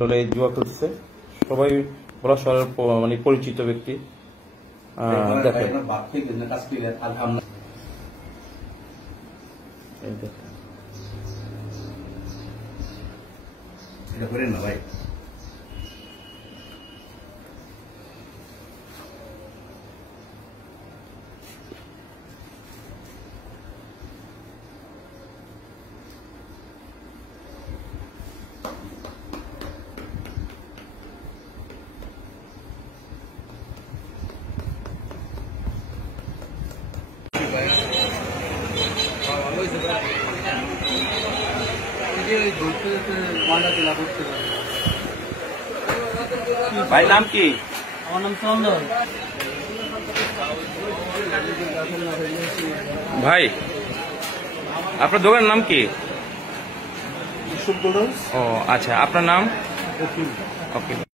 আসলে জুয়া খেলতেছে সবাই বলা শহরের মানে পরিচিত ব্যক্তি। দেখেন এটা করেন না ভাই। ভাই নাম কি? আমার নাম চন্দন। ভাই আপনার দোকানের নাম কি? ও আচ্ছা, আপনার নাম? ওকে।